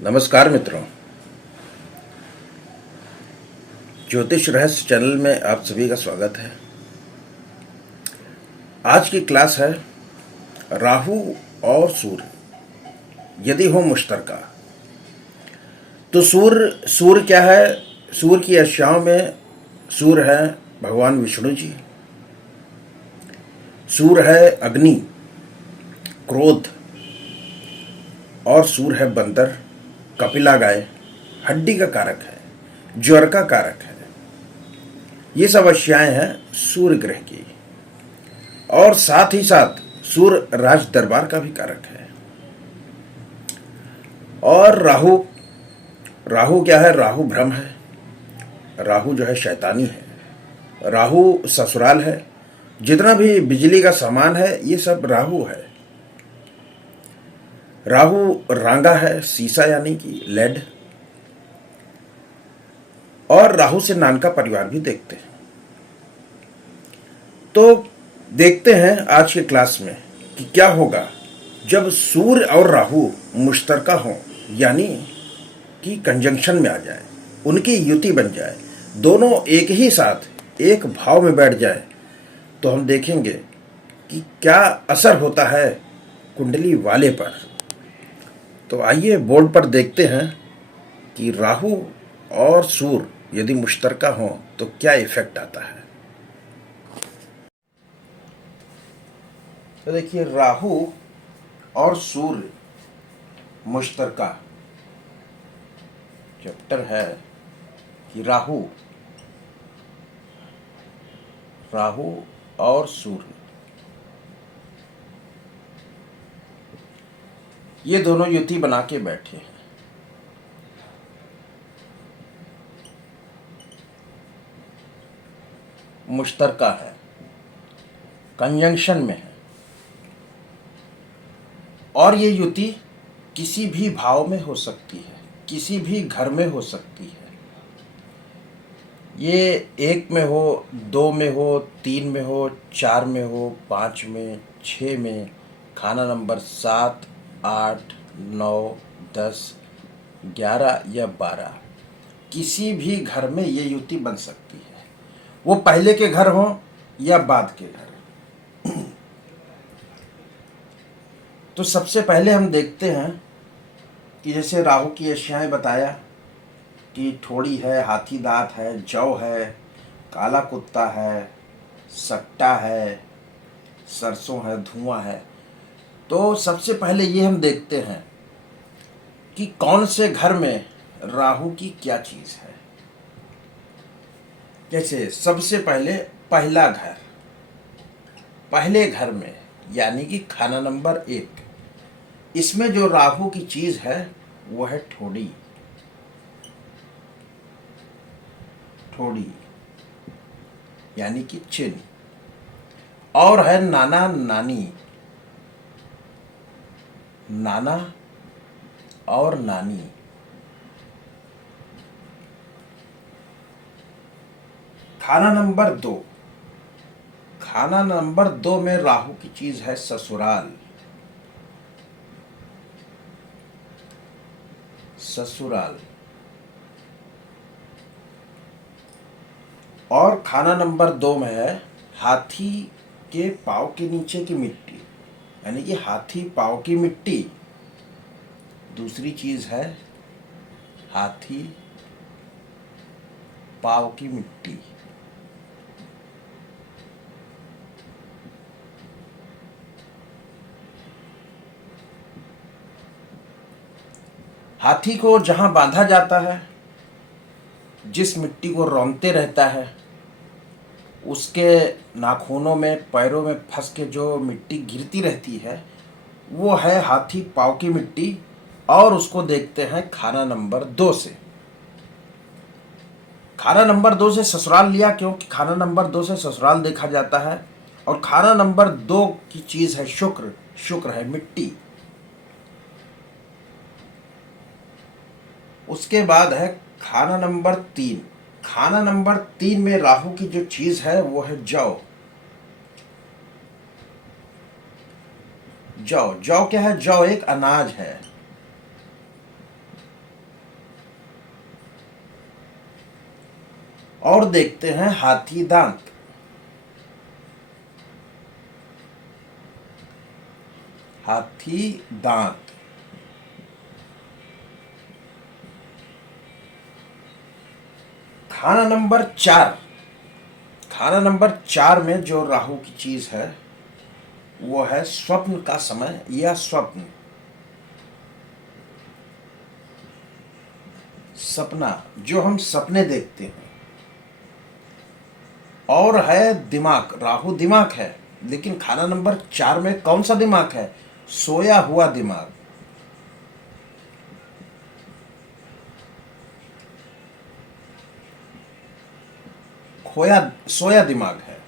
नमस्कार मित्रों, ज्योतिष रहस्य चैनल में आप सभी का स्वागत है। आज की क्लास है राहु और सूर्य यदि हो मुश्तरका। तो सूर्य क्या है? सूर्य की अक्षाओं में सूर्य है भगवान विष्णु जी, सूर्य है अग्नि, क्रोध, और सूर्य है बंदर, कपिला गाय, हड्डी का कारक है, ज्वर का कारक है। ये सब अक्षाएं हैं सूर्य ग्रह की। और साथ ही साथ सूर्य राज दरबार का भी कारक है। और राहु राहु क्या है? राहु भ्रम है, राहु जो है शैतानी है, राहु ससुराल है। जितना भी बिजली का सामान है ये सब राहु है। राहु रांगा है, सीसा यानी कि लेड। और राहु से नान का परिवार भी देखते हैं। तो देखते हैं आज के क्लास में कि क्या होगा जब सूर्य और राहु मुश्तरका हों, यानी कि कंजंक्शन में आ जाए, उनकी युति बन जाए, दोनों एक ही साथ एक भाव में बैठ जाए, तो हम देखेंगे कि क्या असर होता है कुंडली वाले पर। तो आइए बोर्ड पर देखते हैं कि राहु और सूर्य यदि मुश्तरका हों तो क्या इफेक्ट आता है। तो देखिए, राहु और सूर्य मुश्तरका चैप्टर है कि राहु और सूर्य ये दोनों युति बना के बैठे हैं। मुश्तरका है, कंजंक्शन में है। और ये युति किसी भी भाव में हो सकती है, किसी भी घर में हो सकती है। ये 1 में हो, 2 में हो, 3 में हो, 4 में हो, 5 में, 6 में, खाना नंबर 7, 8, 9, 10, 11 या 12, किसी भी घर में ये युति बन सकती है। वो पहले के घर हों या बाद के घर। तो सबसे पहले हम देखते हैं कि जैसे राहु की अक्षाएं बताया कि ठोड़ी है, हाथी दांत है, जौ है, काला कुत्ता है, सट्टा है, सरसों है, धुआं है। तो सबसे पहले ये हम देखते हैं कि कौन से घर में राहु की क्या चीज है। जैसे सबसे पहले पहले घर में यानी कि खाना नंबर 1, इसमें जो राहु की चीज है वो है ठोड़ी यानी कि चिन्ह। और है नाना और नानी। खाना नंबर 2 में राहु की चीज है ससुराल। और खाना नंबर 2 में है हाथी के पांव के नीचे की मिट्टी, यानी कि हाथी पांव की मिट्टी। दूसरी चीज है हाथी पांव की मिट्टी। हाथी को जहां बांधा जाता है, जिस मिट्टी को रौंदते रहता है, उसके नाखूनों में, पैरों में फंस के जो मिट्टी गिरती रहती है वो है हाथी पांव की मिट्टी। और उसको देखते हैं खाना नंबर 2 से। खाना नंबर 2 से ससुराल लिया क्योंकि खाना नंबर 2 से ससुराल देखा जाता है। और खाना नंबर 2 की चीज है शुक्र है मिट्टी। उसके बाद है खाना नंबर 3। खाना नंबर 3 में राहु की जो चीज है वो है जौ। क्या है? जौ एक अनाज है। और देखते हैं हाथी दांत। हाथी दांत। खाना नंबर 4। खाना नंबर 4 में जो राहु की चीज है वो है स्वप्न का समय या स्वप्न। सपना, जो हम सपने देखते हैं। और है दिमाग, राहु दिमाग है, लेकिन खाना नंबर 4 में कौन सा दिमाग है? सोया हुआ दिमाग। खोया सोया दिमाग है।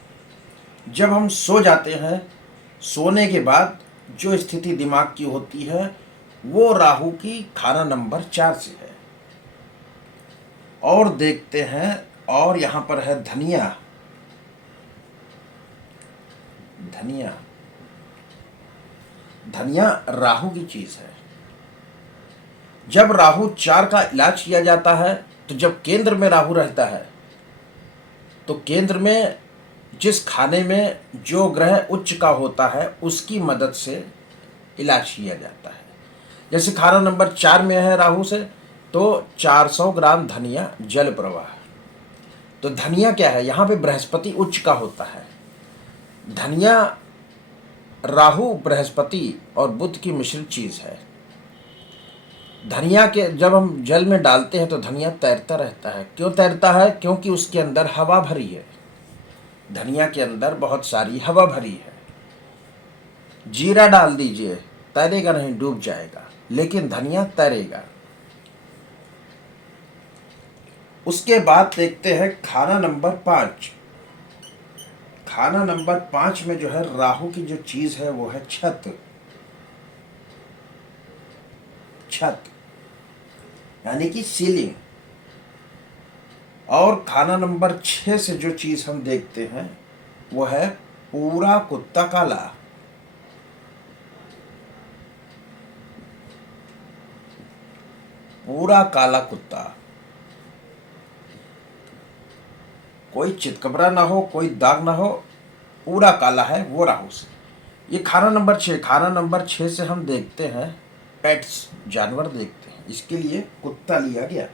जब हम सो जाते हैं, सोने के बाद जो स्थिति दिमाग की होती है वो राहु की खाना नंबर 4 से है। और देखते हैं, और यहां पर है धनिया। धनिया, धनिया राहु की चीज है। जब राहु 4 का इलाज किया जाता है तो जब केंद्र में राहु रहता है तो केंद्र में जिस खाने में जो ग्रह उच्च का होता है उसकी मदद से इलाज किया जाता है। जैसे खाना नंबर 4 में है राहु से, तो 400 ग्राम धनिया जल प्रवाह। तो धनिया क्या है? यहाँ पे बृहस्पति उच्च का होता है। धनिया राहु, बृहस्पति और बुध की मिश्रित चीज है। धनिया के जब हम जल में डालते हैं तो धनिया तैरता रहता है। क्यों तैरता है? क्योंकि उसके अंदर हवा भरी है। धनिया के अंदर बहुत सारी हवा भरी है। जीरा डाल दीजिए, तैरेगा नहीं, डूब जाएगा, लेकिन धनिया तैरेगा। उसके बाद देखते हैं खाना नंबर 5। खाना नंबर 5 में जो है राहु की जो चीज है वो है छत। छत यानी कि सीलिंग। और खाना नंबर 6 से जो चीज हम देखते हैं वो है पूरा कुत्ता काला। पूरा काला कुत्ता, कोई चितकबरा ना हो, कोई दाग ना हो, पूरा काला है, वो राहु से। ये खाना नंबर 6। खाना नंबर 6 से हम देखते हैं पेट्स, जानवर देखते हैं, इसके लिए कुत्ता लिया गया।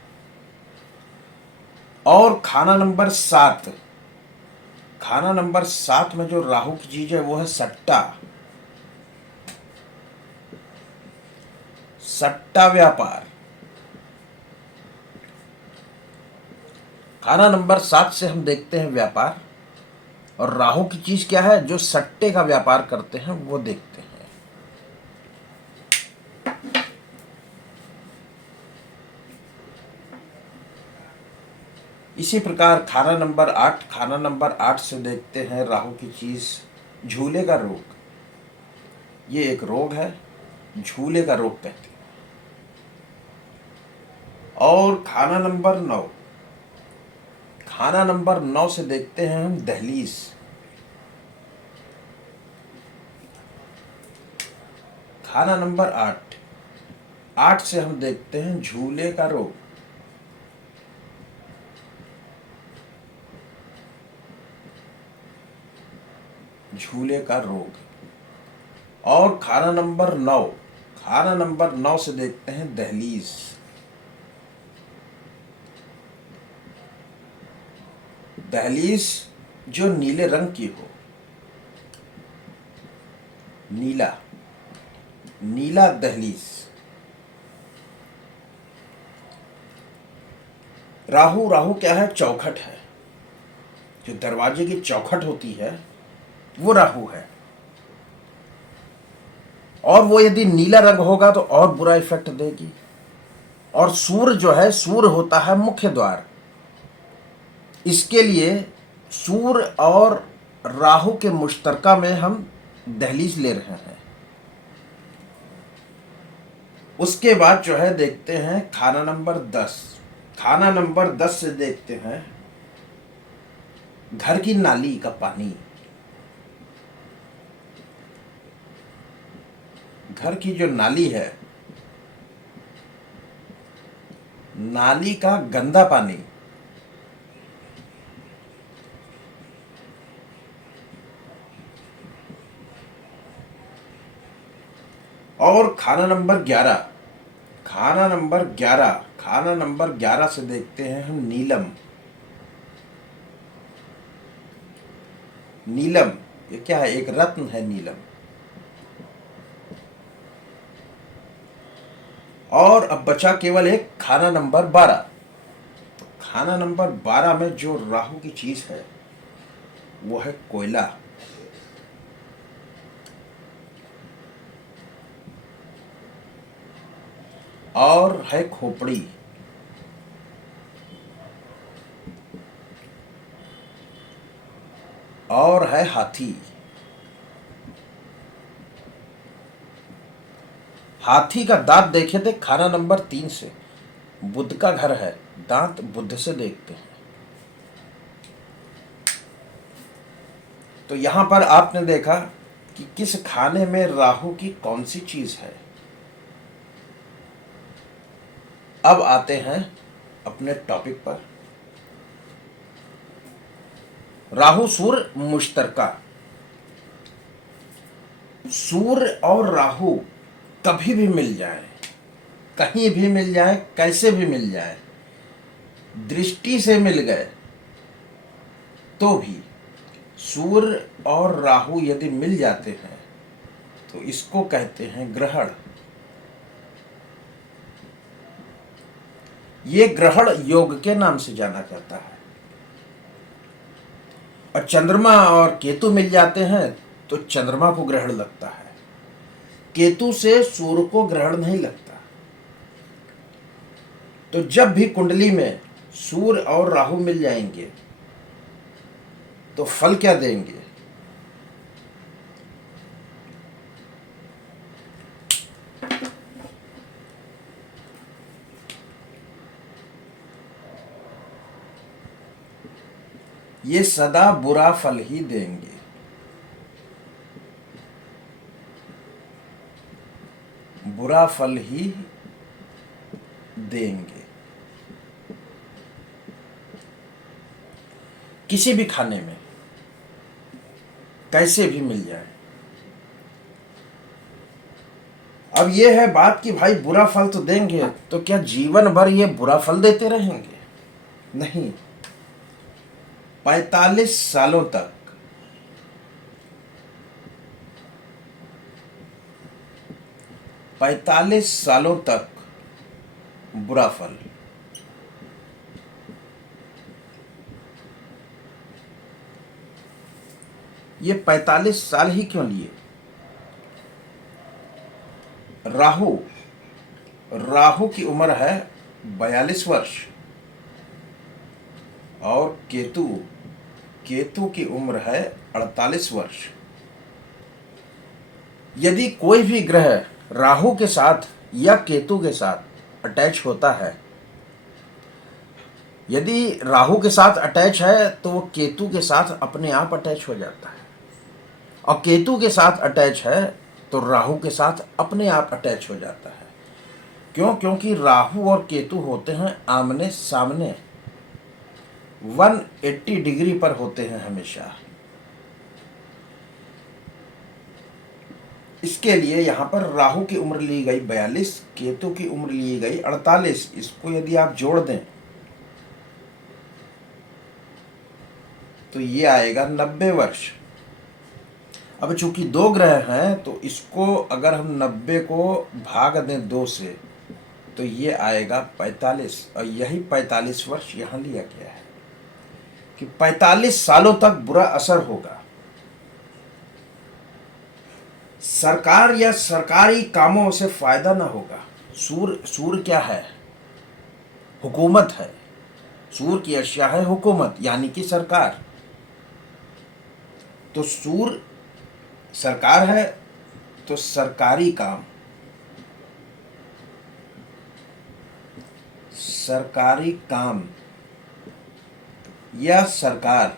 और खाना नंबर 7। खाना नंबर 7 में जो राहु की चीज है वो है सट्टा। सट्टा व्यापार। खाना नंबर 7 से हम देखते हैं व्यापार। और राहु की चीज क्या है? जो सट्टे का व्यापार करते हैं वो देखते हैं। इसी प्रकार खाना नंबर 8। खाना नंबर 8 से देखते हैं राहु की चीज झूले का रोग। ये एक रोग है, झूले का रोग कहते हैं। और खाना नंबर 9। खाना नंबर 9 से देखते हैं हम दहलीज। खाना नंबर 8। 8 से हम देखते हैं झूले का रोग। झूले का रोग। और खाना नंबर 9। खाना नंबर 9 से देखते हैं दहलीज। दहलीज जो नीले रंग की हो। नीला, नीला दहलीज। राहु, राहु क्या है? चौखट है। जो दरवाजे की चौखट होती है वो राहु है। और वो यदि नीला रंग होगा तो और बुरा इफेक्ट देगी। और सूर्य जो है, सूर्य होता है मुख्य द्वार। इसके लिए सूर्य और राहु के मुश्तरका में हम दहलीज ले रहे हैं। उसके बाद जो है देखते हैं खाना नंबर 10। खाना नंबर 10 से देखते हैं घर की नाली का पानी। घर की जो नाली है, नाली का गंदा पानी। और खाना नंबर 11, खाना नंबर 11 से देखते हैं हम नीलम। नीलम ये क्या है? एक रत्न है नीलम। और अब बचा केवल एक खाना नंबर 12। खाना नंबर 12 में जो राहु की चीज है वो है कोयला। और है खोपड़ी। और है हाथी। हाथी का दांत देखे थे खाना नंबर 3 से। बुध का घर है, दांत बुध से देखते हैं। तो यहां पर आपने देखा कि किस खाने में राहु की कौन सी चीज है। अब आते हैं अपने टॉपिक पर। राहु सूर्य मुश्तरका। सूर्य और राहु कभी भी मिल जाए, कहीं भी मिल जाए, कैसे भी मिल जाए, दृष्टि से मिल गए तो भी, सूर्य और राहु यदि मिल जाते हैं तो इसको कहते हैं ग्रहण। ये ग्रहण योग के नाम से जाना जाता है। और चंद्रमा और केतु मिल जाते हैं तो चंद्रमा को ग्रहण लगता है, केतु से सूर्य को ग्रहण नहीं लगता। तो जब भी कुंडली में सूर्य और राहु मिल जाएंगे तो फल क्या देंगे? ये सदा बुरा फल ही देंगे। बुरा फल ही देंगे। किसी भी खाने में कैसे भी मिल जाए। अब ये है बात कि भाई बुरा फल तो देंगे, तो क्या जीवन भर ये बुरा फल देते रहेंगे? नहीं, 45 सालों तक, 45 सालों तक बुरा फल। ये 45 साल ही क्यों लिए? राहु राहु की उम्र है 42 वर्ष और केतु की उम्र है 48 वर्ष। यदि कोई भी ग्रह राहु के साथ या केतु के साथ अटैच होता है, यदि राहु के साथ अटैच है तो वो केतु के साथ अपने आप अटैच हो जाता है, और केतु के साथ अटैच है तो राहु के साथ अपने आप अटैच हो जाता है। क्यों? क्योंकि राहु और केतु होते हैं आमने सामने, 180 डिग्री पर होते हैं हमेशा। इसके लिए यहां पर राहु की उम्र ली गई 42, केतु की उम्र ली गई 48। इसको यदि आप जोड़ दें तो ये आएगा 90 वर्ष। अब चूंकि दो ग्रह हैं तो इसको अगर हम 90 को भाग दें 2 से तो ये आएगा 45, और यही 45 वर्ष यहां लिया गया है कि 45 सालों तक बुरा असर होगा। सरकार या सरकारी कामों से फायदा ना होगा। सूर्य क्या है? हुकूमत है। सूर्य की अशिया है हुकूमत, यानी कि सरकार। तो सूर्य सरकार है तो सरकारी काम, सरकारी काम या सरकार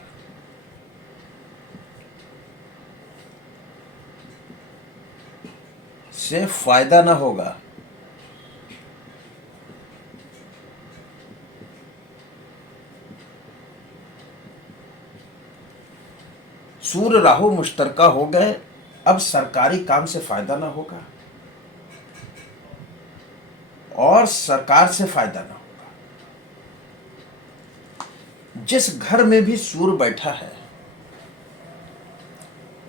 से फायदा ना होगा। सूर्य राहु मुश्तरका हो गए, अब सरकारी काम से फायदा ना होगा। और सरकार से फायदा ना होगा। जिस घर में भी सूर्य बैठा है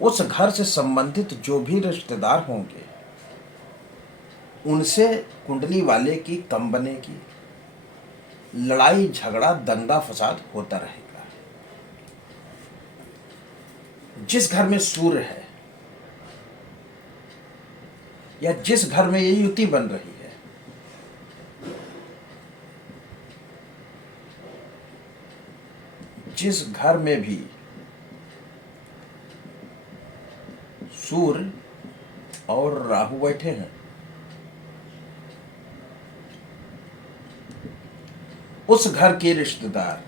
उस घर से संबंधित जो भी रिश्तेदार होंगे उनसे कुंडली वाले की कम बनेगी, लड़ाई झगड़ा दंगा फसाद होता रहेगा। जिस घर में सूर्य है या जिस घर में ये युति बन रही है, जिस घर में भी सूर्य और राहु बैठे हैं उस घर के रिश्तेदार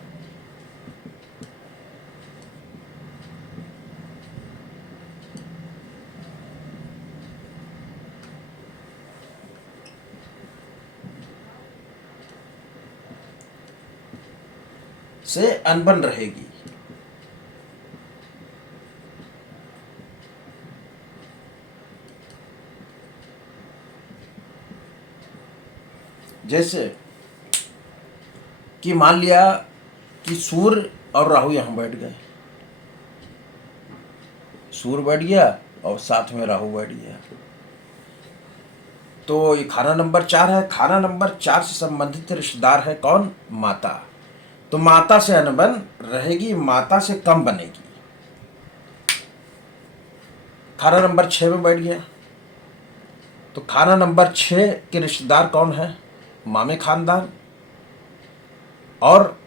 से अनबन रहेगी। जैसे कि मान लिया कि सूर्य और राहु यहां बैठ गए, सूर्य बैठ गया और साथ में राहु बैठ गया, तो ये खाना नंबर 4 है। खाना नंबर 4 से संबंधित रिश्तेदार है कौन? माता। तो माता से अनबन रहेगी, माता से कम बनेगी। खाना नंबर 6 में बैठ गया, तो खाना नंबर 6 के रिश्तेदार कौन है? मामे खानदान और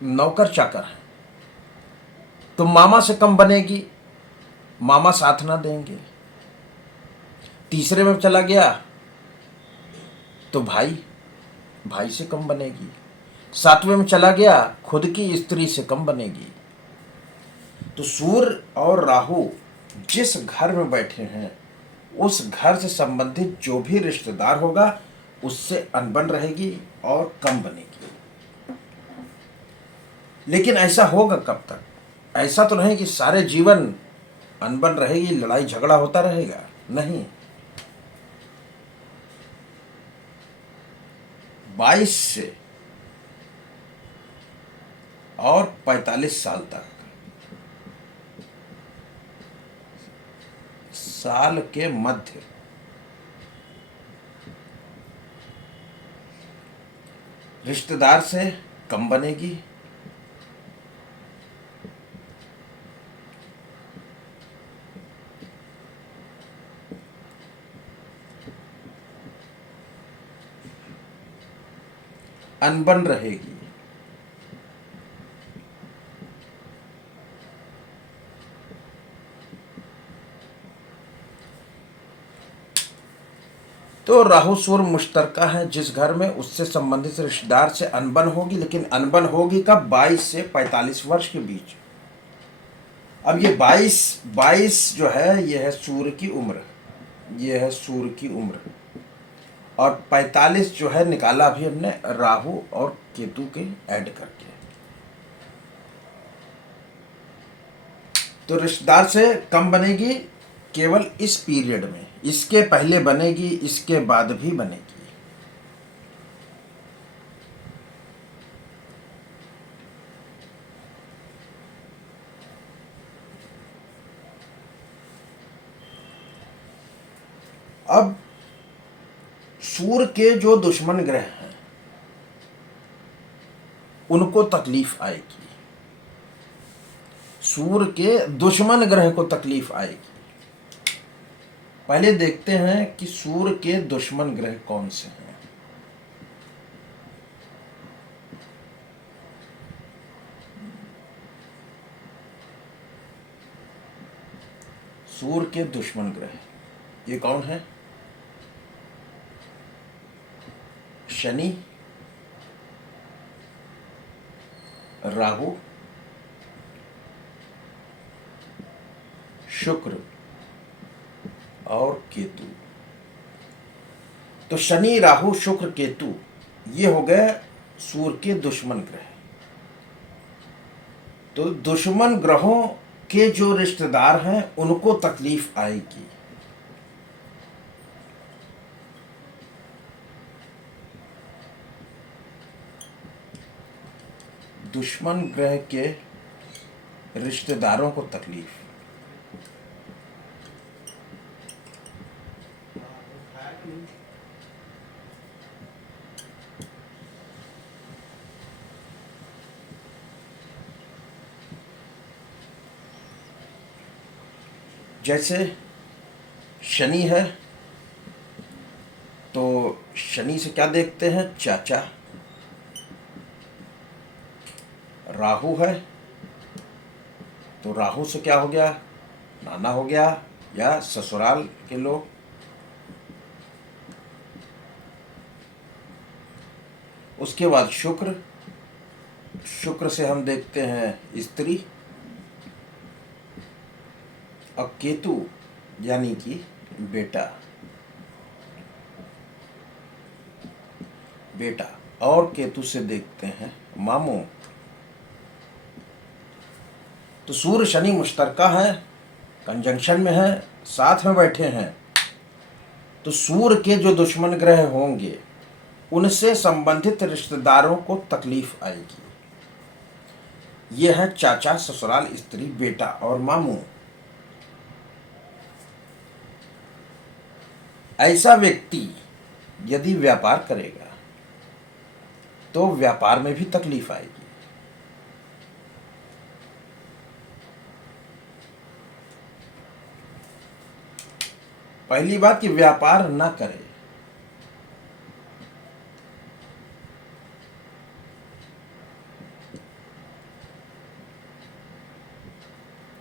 नौकर चाकर है, तो मामा से कम बनेगी, मामा साथ ना देंगे। तीसरे में चला गया तो भाई, भाई से कम बनेगी। 7वें में चला गया खुद की स्त्री से कम बनेगी। तो सूर्य और राहु जिस घर में बैठे हैं उस घर से संबंधित जो भी रिश्तेदार होगा उससे अनबन रहेगी और कम बनेगी। लेकिन ऐसा होगा कब तक? ऐसा तो नहीं कि सारे जीवन अनबन रहेगी, लड़ाई झगड़ा होता रहेगा, नहीं। 22 से और 45 साल तक, साल के मध्य रिश्तेदार से कम बनेगी, अनबन रहेगी। तो राहु सूर्य मुश्तरका है जिस घर में, उससे संबंधित रिश्तेदार से अनबन होगी। लेकिन अनबन होगी कब? 22 से 45 वर्ष के बीच। अब ये 22 जो है ये है सूर्य की उम्र, ये है सूर्य की उम्र, और 45 जो है निकाला अभी हमने राहु और केतु के ऐड करके। तो रिश्तेदार से कम बनेगी केवल इस पीरियड में, इसके पहले बनेगी, इसके बाद भी बनेगी। अब सूर्य के जो दुश्मन ग्रह हैं उनको तकलीफ आएगी, सूर्य के दुश्मन ग्रह को तकलीफ आएगी। पहले देखते हैं कि सूर्य के दुश्मन ग्रह कौन से हैं। सूर्य के दुश्मन ग्रह ये कौन है? शनि, राहु, शुक्र और केतु। तो शनि, राहु, शुक्र, केतु ये हो गए सूर्य के दुश्मन ग्रह। तो दुश्मन ग्रहों के जो रिश्तेदार हैं उनको तकलीफ आएगी। दुश्मन ग्रह के रिश्तेदारों को तकलीफ। जैसे शनि है तो शनि से क्या देखते हैं? चाचा। राहु है तो राहु से क्या हो गया? नाना हो गया या ससुराल के लोग। उसके बाद शुक्र, शुक्र से हम देखते हैं स्त्री। और केतु यानी कि बेटा, बेटा। और केतु से देखते हैं मामू। तो सूर्य शनि मुश्तरका है, कंजंक्शन में है, साथ में बैठे हैं। तो सूर्य के जो दुश्मन ग्रह होंगे उनसे संबंधित रिश्तेदारों को तकलीफ आएगी। ये है चाचा, ससुराल, स्त्री, बेटा और मामू। ऐसा व्यक्ति यदि व्यापार करेगा तो व्यापार में भी तकलीफ आएगी। पहली बात कि व्यापार ना करे।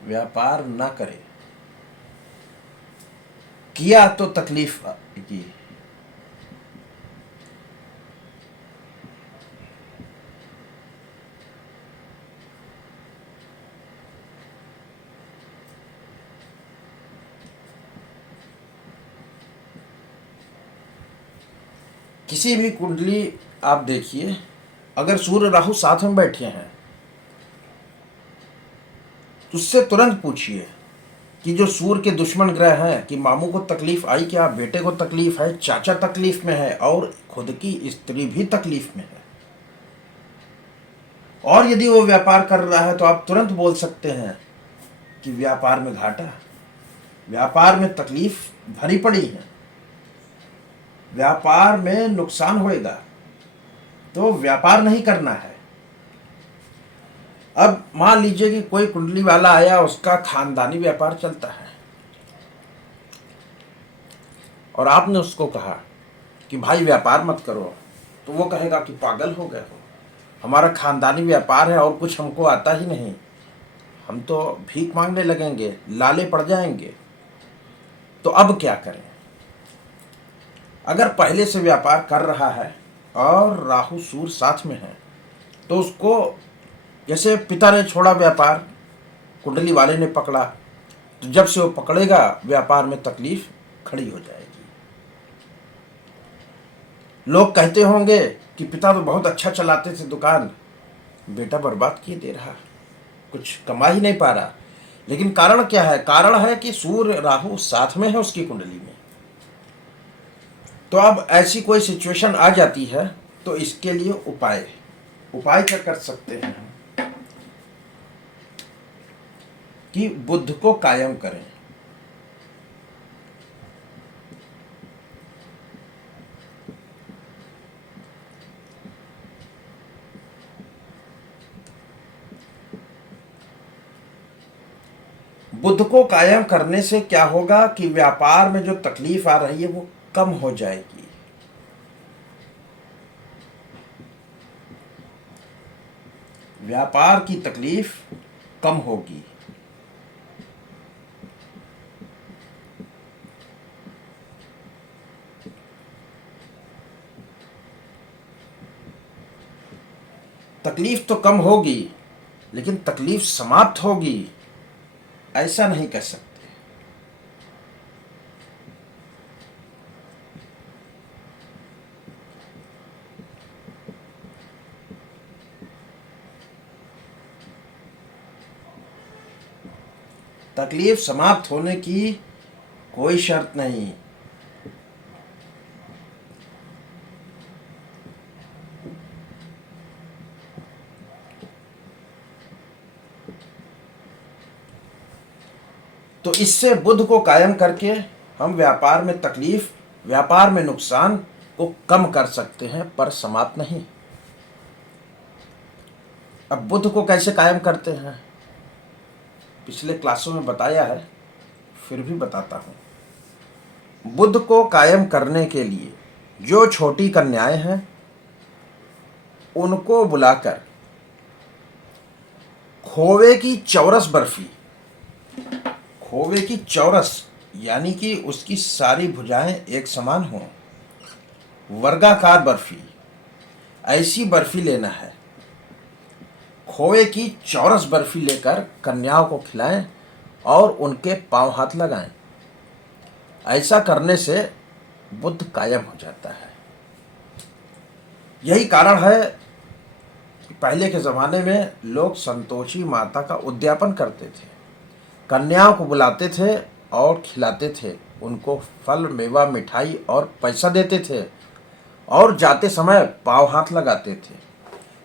व्यापार ना करे, किया तो तकलीफ आएगी। किसी भी कुंडली आप देखिए, अगर सूर्य राहु साथ में बैठे हैं तो उससे तुरंत पूछिए कि जो सूर्य के दुश्मन ग्रह हैं कि मामू को तकलीफ आई क्या, बेटे को तकलीफ है, चाचा तकलीफ में है और खुद की स्त्री भी तकलीफ में है। और यदि वो व्यापार कर रहा है तो आप तुरंत बोल सकते हैं कि व्यापार में घाटा, व्यापार में तकलीफ भरी पड़ी है, व्यापार में नुकसान होएगा, तो व्यापार नहीं करना है। अब मान लीजिए कि कोई कुंडली वाला आया, उसका खानदानी व्यापार चलता है और आपने उसको कहा कि भाई व्यापार मत करो, तो वो कहेगा कि पागल हो गए हो, हमारा खानदानी व्यापार है और कुछ हमको आता ही नहीं, हम तो भीख मांगने लगेंगे, लाले पड़ जाएंगे। तो अब क्या करें? अगर पहले से व्यापार कर रहा है और राहु सूर्य साथ में है तो उसको, जैसे पिता ने छोड़ा व्यापार, कुंडली वाले ने पकड़ा, तो जब से वो पकड़ेगा व्यापार में तकलीफ खड़ी हो जाएगी। लोग कहते होंगे कि पिता तो बहुत अच्छा चलाते थे दुकान, बेटा बर्बाद किए दे रहा, कुछ कमा ही नहीं पा रहा। लेकिन कारण क्या है? कारण है कि सूर्य राहु साथ में है उसकी कुंडली में। तो अब ऐसी कोई सिचुएशन आ जाती है तो इसके लिए उपाय क्या कर सकते हैं हम? कि बुद्ध को कायम करें। बुद्ध को कायम करने से क्या होगा कि व्यापार में जो तकलीफ आ रही है वो कम हो जाएगी। व्यापार की तकलीफ कम होगी। तकलीफ तो कम होगी लेकिन तकलीफ समाप्त होगी ऐसा नहीं कह सकते। तकलीफ समाप्त होने की कोई शर्त नहीं। तो इससे बुध को कायम करके हम व्यापार में तकलीफ, व्यापार में नुकसान को कम कर सकते हैं, पर समाप्त नहीं। अब बुध को कैसे कायम करते हैं, पिछले क्लासों में बताया है, फिर भी बताता हूं। बुध को कायम करने के लिए जो छोटी कन्याएं हैं उनको बुलाकर खोवे की चौरस बर्फी, खोवे की चौरस यानी कि उसकी सारी भुजाएं एक समान हों, वर्गाकार बर्फी, ऐसी बर्फी लेना है। खोए की चौरस बर्फी लेकर कन्याओं को खिलाएं और उनके पांव हाथ लगाएं। ऐसा करने से बुद्ध कायम हो जाता है। यही कारण है कि पहले के ज़माने में लोग संतोषी माता का उद्यापन करते थे, कन्याओं को बुलाते थे और खिलाते थे, उनको फल, मेवा, मिठाई और पैसा देते थे और जाते समय पांव हाथ लगाते थे।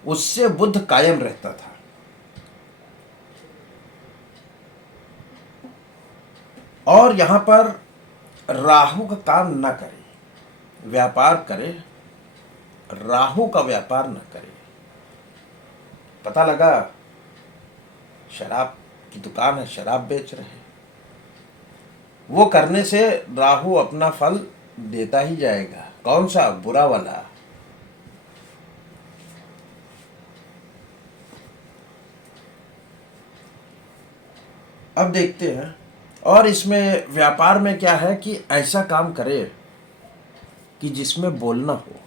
उससे बुद्ध कायम रहता था। और यहाँ पर राहु का काम न करे, व्यापार करे, राहु का व्यापार न करे। पता लगा शराब की दुकान है, शराब बेच रहे हैं, वो करने से राहु अपना फल देता ही जाएगा। कौन सा? बुरा वाला। अब देखते हैं। और इसमें व्यापार में क्या है कि ऐसा काम करे कि जिसमें बोलना हो,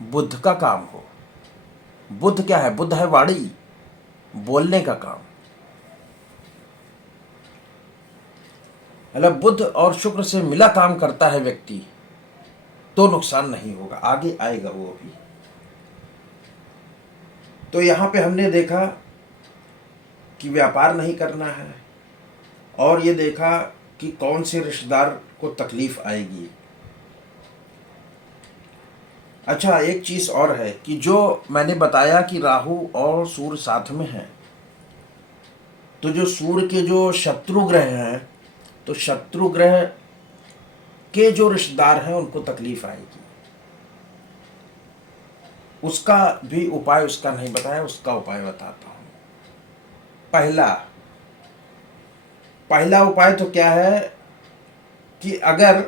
बुद्ध का काम हो। बुद्ध क्या है? बुद्ध है वाणी, बोलने का काम। मतलब बुद्ध और शुक्र से मिला काम करता है व्यक्ति तो नुकसान नहीं होगा, आगे आएगा वो भी। तो यहां पे हमने देखा कि व्यापार नहीं करना है, और ये देखा कि कौन से रिश्तेदार को तकलीफ आएगी। अच्छा, एक चीज और है कि जो मैंने बताया कि राहु और सूर्य साथ में हैं, तो जो सूर्य के जो शत्रु ग्रह हैं, तो शत्रु ग्रह के जो रिश्तेदार हैं उनको तकलीफ आएगी। उसका भी उपाय उसका नहीं बताया, उसका उपाय बताता हूं। पहला पहला उपाय तो क्या है कि अगर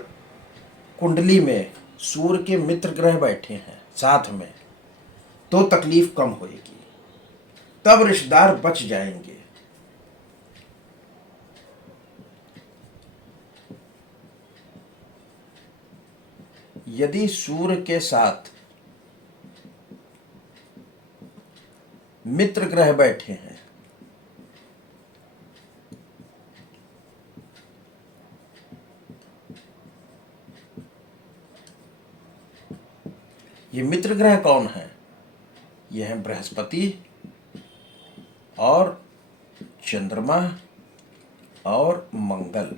कुंडली में सूर्य के मित्र ग्रह बैठे हैं साथ में तो तकलीफ कम होगी, तब रिश्तेदार बच जाएंगे। यदि सूर्य के साथ मित्र ग्रह बैठे हैं, ये मित्र ग्रह कौन है? ये हैं बृहस्पति और चंद्रमा और मंगल।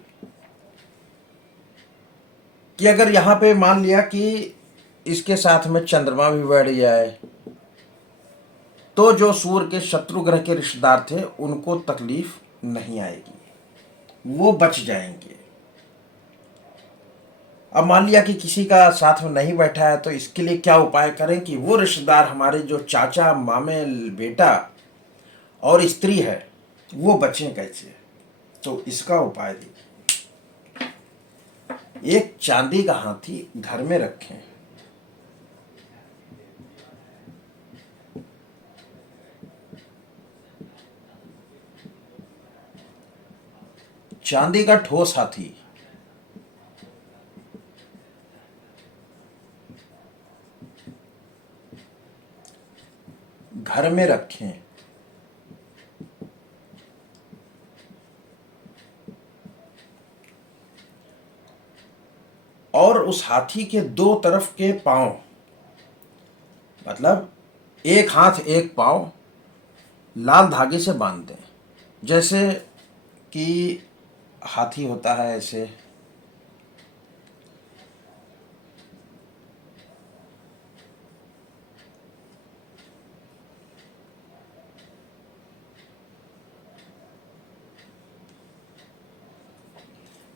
कि अगर यहां पे मान लिया कि इसके साथ में चंद्रमा भी बैठ जाए तो जो सूर्य के शत्रु ग्रह के रिश्तेदार थे उनको तकलीफ नहीं आएगी, वो बच जाएंगे। अब मान लिया कि किसी का साथ में नहीं बैठा है, तो इसके लिए क्या उपाय करें कि वो रिश्तेदार हमारे जो चाचा, मामे, बेटा और स्त्री है वो बचें कैसे? तो इसका उपाय देखिए। एक चांदी का हाथी घर में रखें, चांदी का ठोस हाथी घर में रखें। और उस हाथी के दो तरफ के पांव, मतलब एक हाथ एक पांव लाल धागे से बांध दें। जैसे कि हाथी होता है ऐसे,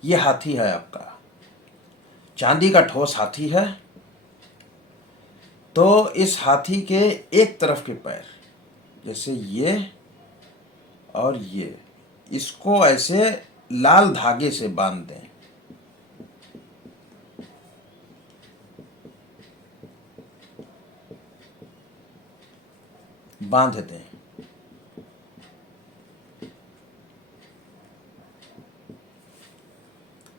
ये हाथी है आपका, चांदी का ठोस हाथी है। तो इस हाथी के एक तरफ के पैर, जैसे ये और ये, इसको ऐसे लाल धागे से बांध दें। बांध दें।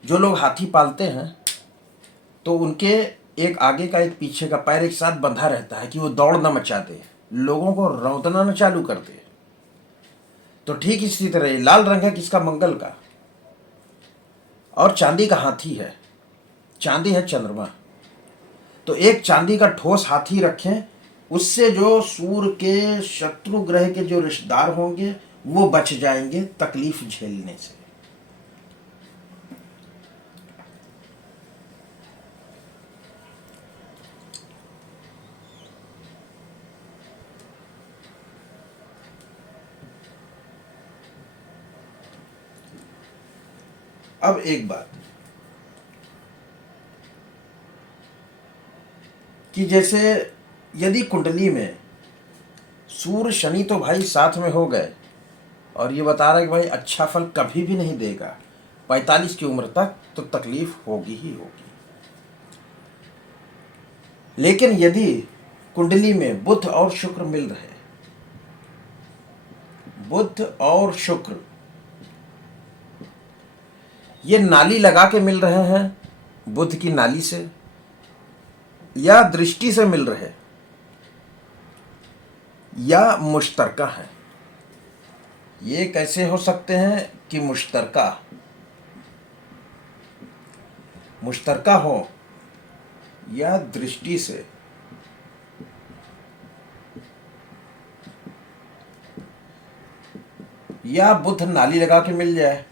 जो लोग हाथी पालते हैं तो उनके एक आगे का एक पीछे का पैर एक साथ बंधा रहता है कि वो दौड़ न मचा दे, लोगों को रौंदना न चालू कर दे। तो ठीक इसी तरह ये लाल रंग है किसका? मंगल का, और चांदी का हाथी है। चांदी है चंद्रमा। तो एक चांदी का ठोस हाथी रखें, उससे जो सूर्य के शत्रु ग्रह के जो रिश्तेदार होंगे वो बच जाएंगे तकलीफ झेलने से। अब एक बात कि जैसे यदि कुंडली में सूर्य शनि तो भाई साथ में हो गए और ये बता रहा है कि भाई अच्छा फल कभी भी नहीं देगा, 45 की उम्र तक तो तकलीफ होगी ही होगी। लेकिन यदि कुंडली में बुध और शुक्र मिल रहे, बुध और शुक्र ये नाली लगा के मिल रहे हैं, बुध की नाली से या दृष्टि से मिल रहे या मुश्तरका है। ये कैसे हो सकते हैं कि मुश्तरका हो या दृष्टि से, या बुध नाली लगा के मिल जाए।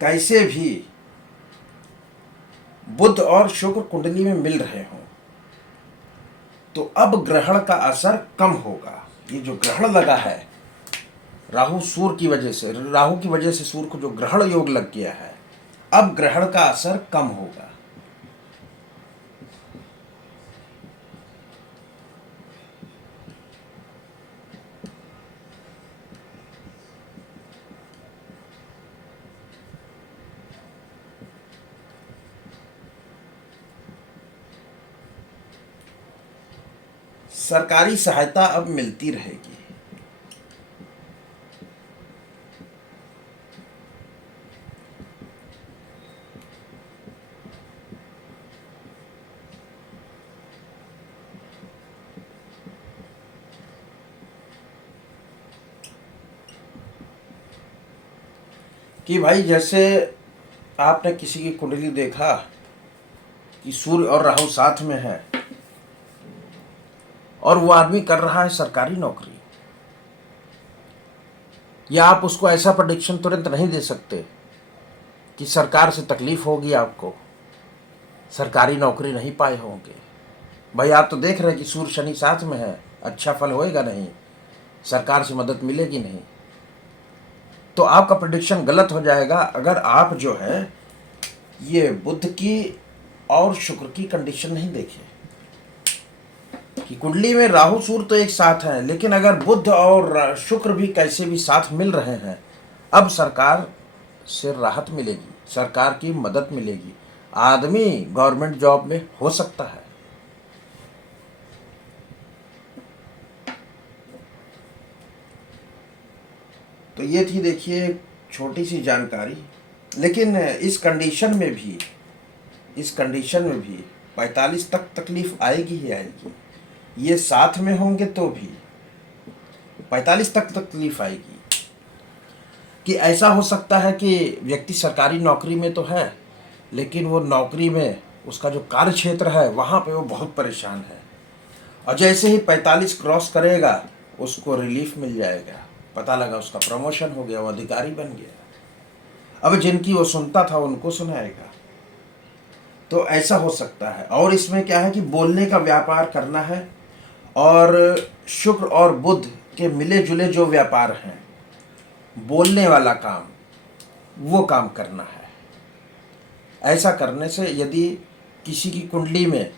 कैसे भी बुध और शुक्र कुंडली में मिल रहे हों तो अब ग्रहण का असर कम होगा। ये जो ग्रहण लगा है राहु की वजह से सूर्य को जो ग्रहण योग लग गया है, अब ग्रहण का असर कम होगा। सरकारी सहायता अब मिलती रहेगी। कि भाई जैसे आपने किसी की कुंडली देखा कि सूर्य और राहु साथ में है और वो आदमी कर रहा है सरकारी नौकरी, या आप उसको ऐसा प्रेडिक्शन तुरंत नहीं दे सकते कि सरकार से तकलीफ होगी, आपको सरकारी नौकरी नहीं पाए होंगे। भाई आप तो देख रहे हैं कि सूर्य शनि साथ में है, अच्छा फल होएगा नहीं, सरकार से मदद मिलेगी नहीं। तो आपका प्रेडिक्शन गलत हो जाएगा अगर आप जो है ये बुध की और शुक्र की कंडीशन नहीं देखें कि कुंडली में राहु सूर्य तो एक साथ हैं, लेकिन अगर बुध और शुक्र भी कैसे भी साथ मिल रहे हैं, अब सरकार से राहत मिलेगी, सरकार की मदद मिलेगी, आदमी गवर्नमेंट जॉब में हो सकता है। तो ये थी देखिए छोटी सी जानकारी। लेकिन इस कंडीशन में भी 45 तक तकलीफ आएगी ही आएगी। ये साथ में होंगे तो भी 45 तक तकलीफ आएगी। कि ऐसा हो सकता है कि व्यक्ति सरकारी नौकरी में तो है, लेकिन वो नौकरी में उसका जो कार्य क्षेत्र है वहाँ पे वो बहुत परेशान है, और जैसे ही 45 क्रॉस करेगा उसको रिलीफ मिल जाएगा, पता लगा उसका प्रमोशन हो गया, वो अधिकारी बन गया। अब जिनकी वो सुनता था उनको सुनाएगा। तो ऐसा हो सकता है। और इसमें क्या है कि बोलने का व्यापार करना है, और शुक्र और बुध के मिले जुले जो व्यापार हैं, बोलने वाला काम, वो काम करना है। ऐसा करने से यदि किसी की कुंडली में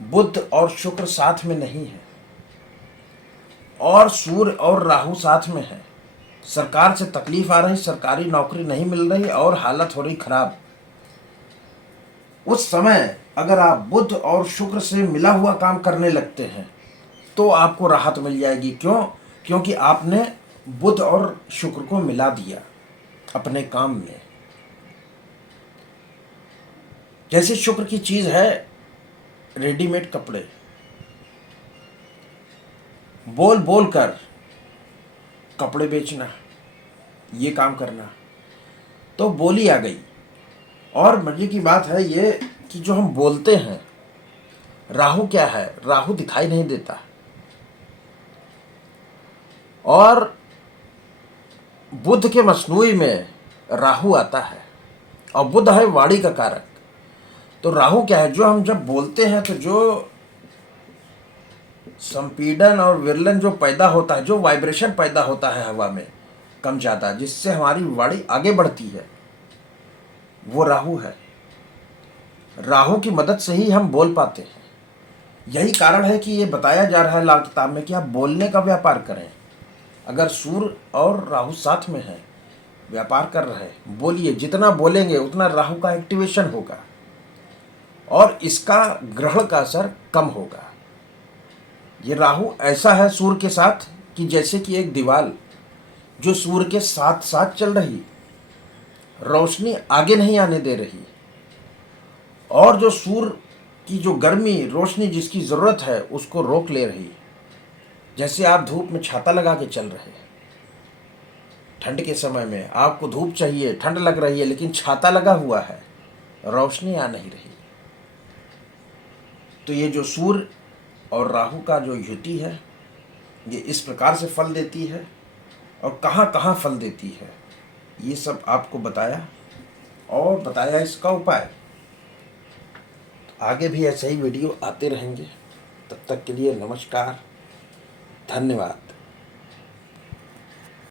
बुध और शुक्र साथ में नहीं है और सूर्य और राहु साथ में है, सरकार से तकलीफ आ रही, सरकारी नौकरी नहीं मिल रही और हालत हो रही खराब, उस समय अगर आप बुध और शुक्र से मिला हुआ काम करने लगते हैं तो आपको राहत मिल जाएगी। क्यों? क्योंकि आपने बुध और शुक्र को मिला दिया अपने काम में। जैसे शुक्र की चीज है रेडीमेड कपड़े, बोल बोल कर कपड़े बेचना, ये काम करना, तो बोली आ गई। और मजे की बात है ये कि जो हम बोलते हैं, राहु क्या है, राहु दिखाई नहीं देता, और बुध के मसनूई में राहु आता है, और बुध है वाणी का कारक। तो राहु क्या है, जो हम जब बोलते हैं तो जो संपीड़न और विरलन जो पैदा होता है, जो वाइब्रेशन पैदा होता है हवा में कम ज़्यादा, जिससे हमारी वाणी आगे बढ़ती है, वो राहु है। राहु की मदद से ही हम बोल पाते हैं। यही कारण है कि ये बताया जा रहा है लाल किताब में कि आप बोलने का व्यापार करें। अगर सूर्य और राहु साथ में है, व्यापार कर रहे हैं, बोलिए, जितना बोलेंगे उतना राहु का एक्टिवेशन होगा और इसका ग्रहण का असर कम होगा। ये राहु ऐसा है सूर्य के साथ कि जैसे कि एक दीवार जो सूर्य के साथ साथ चल रही, रोशनी आगे नहीं आने दे रही, और जो सूर्य की जो गर्मी रोशनी जिसकी ज़रूरत है उसको रोक ले रही। जैसे आप धूप में छाता लगा के चल रहे हैं, ठंड के समय में आपको धूप चाहिए, ठंड लग रही है, लेकिन छाता लगा हुआ है, रोशनी आ नहीं रही। तो ये जो सूर्य और राहु का जो युति है, ये इस प्रकार से फल देती है और कहाँ कहाँ फल देती है, ये सब आपको बताया और बताया इसका उपाय। आगे भी ऐसे ही वीडियो आते रहेंगे। तब तक के लिए नमस्कार, धन्यवाद।